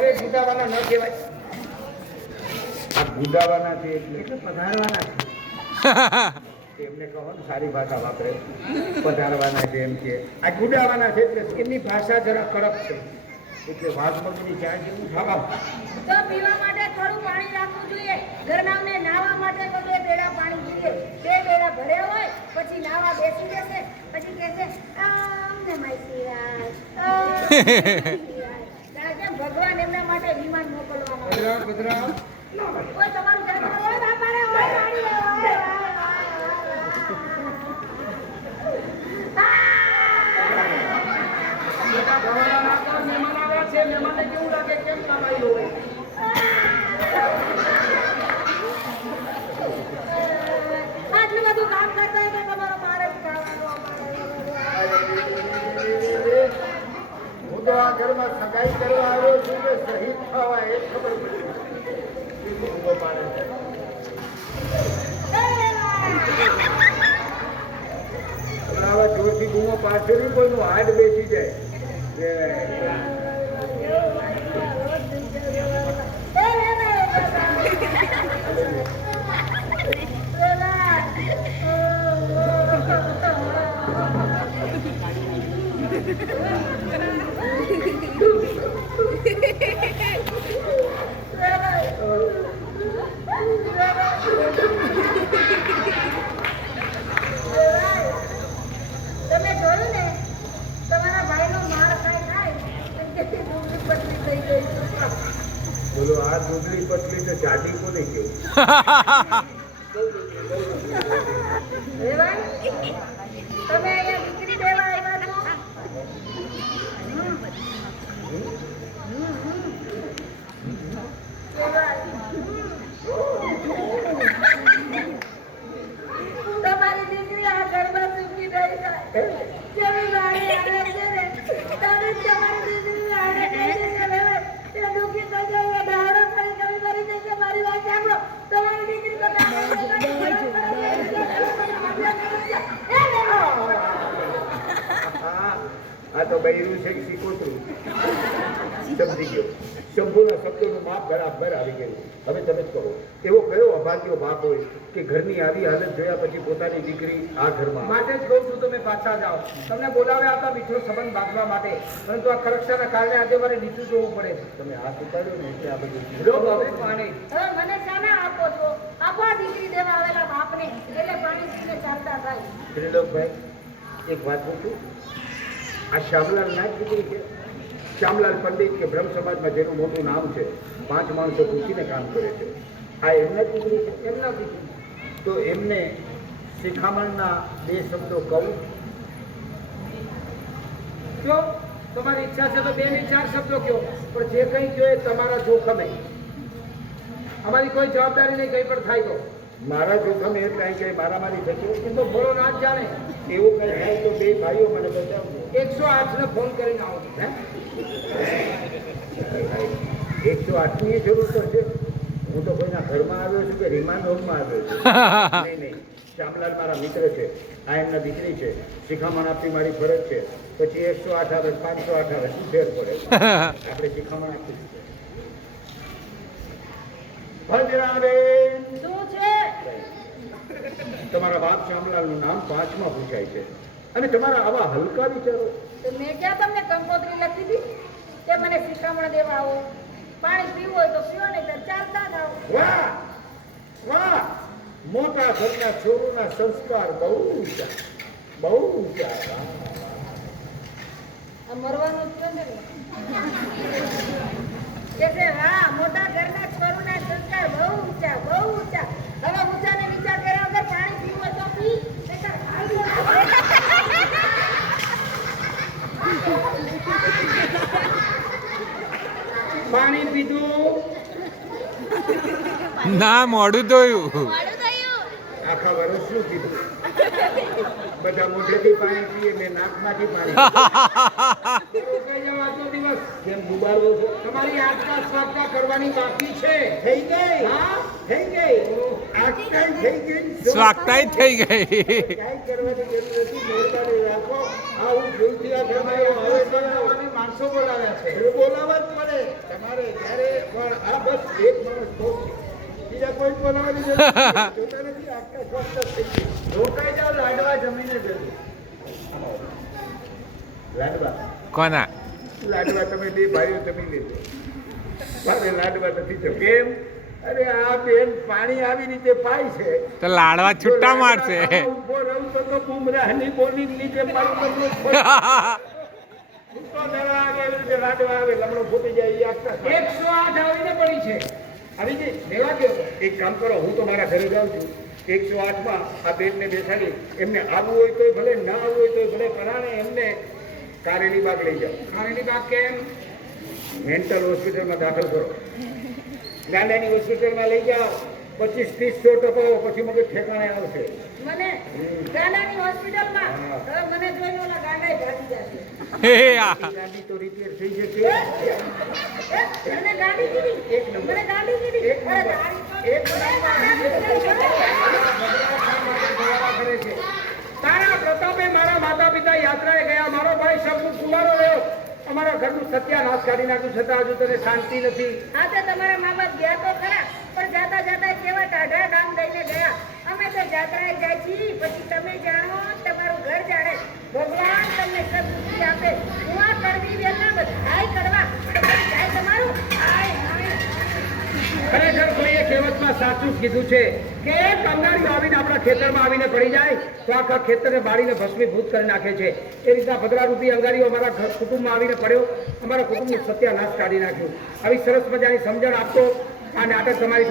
અરે ગુડાવાના ન કહેવાય. આ ગુડાવાના છે એટલે પધારવાના છે. એમને કહો ને સારી ભાષા વાપરે. પધારવાના છે એમ કે આ ગુડાવાના છે એટલે એમની ભાષા જરા કડક છે એટલે વાઘમગની ચા જેવું ખાવા. તો પીવા માટે થોડું પાણી રાખવું જોઈએ. ઘરનામને નાહવા માટે તો 2 બેડા પાણી જોઈએ. 2 બેડા ભર્યા હોય પછી નાહવા બેસી જશે પછી કહેશે આમને માઈસીરાજ કેમ ભગવાન એમના માટે વિમાન મોકલવામાં કોઈ તમારું જાતનું હોય બાપાને હોય પાણી હોય મહેમાન આવ્યા છે. મહેમાનને કેવું લાગે કેમ કામ આવ્યું હોય. આટલું બધું કામ કરતા હોય તો તમારો મારે જ હું તો આ ઘરમાં સગાઈ કરવા આવ્યો છું કે શહીદ થવા એ ખબર પડી. આવા જોરથી બૂમો પાછળ નહીં કોઈનું હાડ બેસી જાય. તમે જોયું ને તમારા ભાઈનો માર ખાય કેટલી ડુંગળી પતલી થઈ ગઈ. બોલો આ ડુંગળી પતલી તો જાડી કોને કેવું. તમે અહીંયા દીકરી દેવા આવ્યા છો. તમારી દીકરી આ ઘરમાં સુખી રહી જાય. જેવી વાણી આવે છે ને ત્યારે તમારી દીકરી આને કહી દેશે તે દુઃખી થઈ જાય ડાળો કરી જશે. મારી વાત સાંભળો. તમારી દીકરી તો આ તો બૈરું છે કે શીખોતરું. સમજી ગયો. શંભુના શબ્દોનું માપ બરાબર આવી ગયું. હવે તમે જ કહો એવો કયો અભાગ્યો બાપ હોય કે ઘરની આવી હાલત જોયા પછી પોતાની દીકરી આ ઘરમાં. માટે જ કહું છું તમે પાછા જાઓ. તમને બોલાવ્યા હતા મીઠો સંબંધ બાંધવા માટે પરંતુ આ ખરકશાના કારણે આજે મારે નીચું જોવું પડે. તમે હાથ ઉપાડ્યો ને એટલે આ બધું પાણી. હવે મને શાના આપો છો? આપો આ દીકરી દેવા આવેલા બાપને એટલે પાણી પીને ચાલતા થાય. ત્રિલોકભાઈ એક વાત પૂછું. આ શ્યામલાલ ના જ દીકરી છે. શ્યામલાલ પંડિત કે બ્રહ્મ સમાજમાં જેનું મોટું નામ છે. 5 માણસો પૂછીને કામ કરે છે. આ એમના દીકરી છે. એમના દીકરી તો એમને શિખામણના 2 શબ્દો કહું. કયો તમારી ઈચ્છા છે તો 2 ને 4 શબ્દો કયો પણ જે કંઈ કહ્યું એ તમારા જોખમે. અમારી કોઈ જવાબદારી નહીં. કંઈ પણ થાય તો મારા જોખમે એ કાંઈ કંઈ મારામારી થશે એ તો ભલો ના જ જાણે. એવું કંઈ થાય તો 2 ભાઈઓ મને બચાવજો. 108 ને ફોન કરીને આવો. 108 ની જરૂર તો છે. હું તો કોઈના ઘરમાં આવ્યો છું કે રિમાન્ડ હોમમાં આવ્યો છું. નહીં. શ્યામલાલ મારા મિત્ર છે. આ એમના દીકરી છે. શિખામણ આપવી મારી ફરજ છે. પછી 108 આવે 508 આવે શું ફેર પડે. આપણે શિખામણ આપીશું. ભજરાબેન શું છે? તમારા બાપ શ્યામલાલનું નામ 5માં પૂછાય છે અને તમારા આવા હલકા વિચારો. તો મેં ક્યાં તમને કંકોત્રી લખી હતી કે મને શિખામણ દેવા આવો? પાણી પીવું હોય તો પીવો નહીં તો ચાલતા જ આવો. વાહ વાહ. મોટા ઘરના છોરુના સંસ્કાર બહુ ઊંચા. આ મરવાનું જ છે ને કે છે હા મોટા ઘરના છોરુના સંસ્કાર બહુ ઊંચા. હવે ઊંચા ને નીચા કર્યા વગર પાણી પીવું હોય તો પી. પાણી પીધું ના મોડું થયું. આખા વર્ષનું પીધું. બધા મોઢેથી પાણી પીએ ને નાકમાંથી પાણી. દિવસ કેમ ગુબાડવો છો? તમારી આટલા સ્વાગતા કરવાની બાકી છે. થઈ ગઈ. હા થઈ ગઈ. આટલા થઈ ગઈ. સ્વાગતાય થઈ ગઈ. કાંઈ કરવાની જરૂર નથી. મહેરબાની રાખો. આવું ભૂલથી આ ઘરમાં હવે માણસો બોલાવ્યા છે. એ બોલાવવા જ પડે તમારે જ્યારે પણ આ બસ એક માણસ બહુ છે. બીજા કોઈ બોલાવવાની જરૂર નથી. જોતા નથી આખા સ્વસ્થ થઈ ગયું. રોકાઈ જાઓ, લાડવા જમીને જજો. લાડવા કોના લાડવા તમે બે ભાઈઓ જમી લેજો. મારે લાડવા નથી જમવું. કેમ? અરે આ બેન પાણી આવી રીતે પાય છે. તો લાડવા છૂટા મારશે ઉભો રહું તો બુમરાહની બોલી નીચે મારું બદલું છૂટો દડા આવે એવી રીતે લાડવા આવે લમણો ફૂટી જાય એ આખા 108 આવીને પડી છે. આવી ગઈ લેવા ગયો તો. એક કામ કરો, હું તો મારા ઘરે જાઉં છું. 108 માં આ બેનને બેસાડી એમને આવવું હોય તોય ભલે, ના આવવું હોય તોય ભલે, પરાણે એમને કારેલી બાગ લઈ જાઓ. ખાણીની બાગ કેમ? મેન્ટલ હોસ્પિટલમાં દાખલ કરો. ગાંડાની હોસ્પિટલમાં લઈ જાઓ. 25-30 ટપાવો, પછી મગજ ઠેકાણે આવશે. મને ગાંડાની હોસ્પિટલમાં હવે મને જોઈને ઓલા ગાંડાએ ભાગી જશે. હે આ ગાડી તો રિપેર થઈ જશે. મને ગાંડી કીધી. એક નંબર. મને ગાંડી કીધી. એક નંબર. એક કરે છે. તારા પ્રતાપે મારા માતા પિતા યાત્રાએ ગયા, મારો ભાઈ સબનું કુંવારો રહ્યો, અમારા ઘરનું સત્યાનાશ કાઢી નાખ્યું, છતાં હજુ તને શાંતિ નથી. આ તો તમારા મા બાપ ગયા તો ખરા, પણ જાતા જાતા કેવા ટાઢા ડામ દઈને ગયા. અમે તો જાત્રાએ જાય છીએ, પછી તમે જાણો, તમારું ઘર જાણે. ભગવાન તમને સદબુદ્ધિ આપે. કુંવા કરવી વેલના બધાય કરવા. તો પછી જાય તમારું. હાય હાય. ખરેખર કોઈએ કહેવતમાં સાચું જ કીધું છે કે એક અંગારીઓ આવીને આપણા ખેતરમાં આવીને પડી જાય તો આખા ખેતરને બાળીને ભસ્મીભૂત કરી નાખે છે. એ રીતના ભદ્રારૂપી અંગારીઓ અમારા કુટુંબમાં આવીને પડ્યો, અમારા કુટુંબનું સત્યાનાશ કાઢી નાખ્યું. આવી સરસ મજાની સમજણ આપતો આ નાટક તમારી